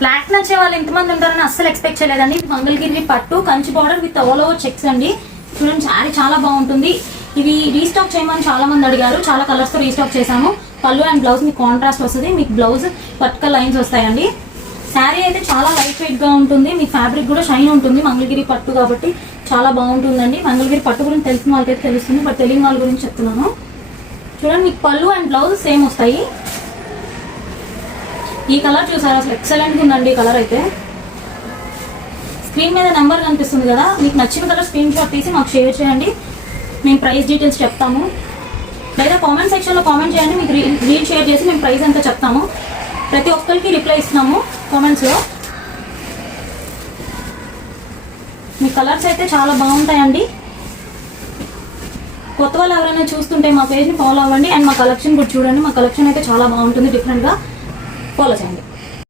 Black నచ్చే వాళ్ళు ఎంతమంది ఉంటారని అస్సలు ఎక్స్పెక్ట్ చేయలేదండి. ఇది మంగళగిరి పట్టు Kanchi border with all over checks అండి. చూడండి శారీ చాలా బాగుంటుంది. ఇవి రీస్టాక్ చేయమని చాలా మంది అడిగారు. చాలా కలర్స్ తో రీస్టాక్ చేశాము. పళ్ళు అండ్ బ్లౌజ్ మీకు కాంట్రాస్ట్ వస్తుంది. మీకు బ్లౌజ్ వర్టికల్ లైన్స్ వస్తాయండి. శారీ అయితే చాలా లైట్ వెయిట్ గా ఉంటుంది. మీ ఫ్యాబ్రిక్ కూడా షైన్ ఉంటుంది. మంగళగిరి పట్టు కాబట్టి చాలా బాగుంటుందండి. మంగళగిరి పట్టు గురించి తెలిసిన వాళ్ళకైతే తెలుస్తుంది, బట్ తెలియని వాళ్ళ గురించి చెప్తున్నాను. చూడండి మీకు పళ్ళు అండ్ బ్లౌజ్ సేమ్ వస్తాయి. ఈ కలర్ చూసారు, అసలు ఎక్సలెంట్గా ఉందండి. ఈ కలర్ అయితే స్క్రీన్ మీద నెంబర్ కనిపిస్తుంది కదా, మీకు నచ్చిన కలర్ స్క్రీన్ షాట్ తీసి మాకు షేర్ చేయండి. మేము ప్రైస్ డీటెయిల్స్ చెప్తాము. లేదా కామెంట్ సెక్షన్లో కామెంట్ చేయండి, మీకు రీల్ షేర్ చేసి మేము ప్రైస్ ఎంత చెప్తాము. ప్రతి ఒక్కరికి రిప్లై ఇస్తున్నాము కామెంట్స్లో. మీ కలర్స్ అయితే చాలా బాగుంటాయండి. కొత్త వాళ్ళు ఎవరైనా చూస్తుంటే మా పేజ్ని ఫాలో అవ్వండి. అండ్ మా కలెక్షన్ కూడా చూడండి. మా కలెక్షన్ అయితే చాలా బాగుంటుంది, డిఫరెంట్గా ఫాలో చేయండి.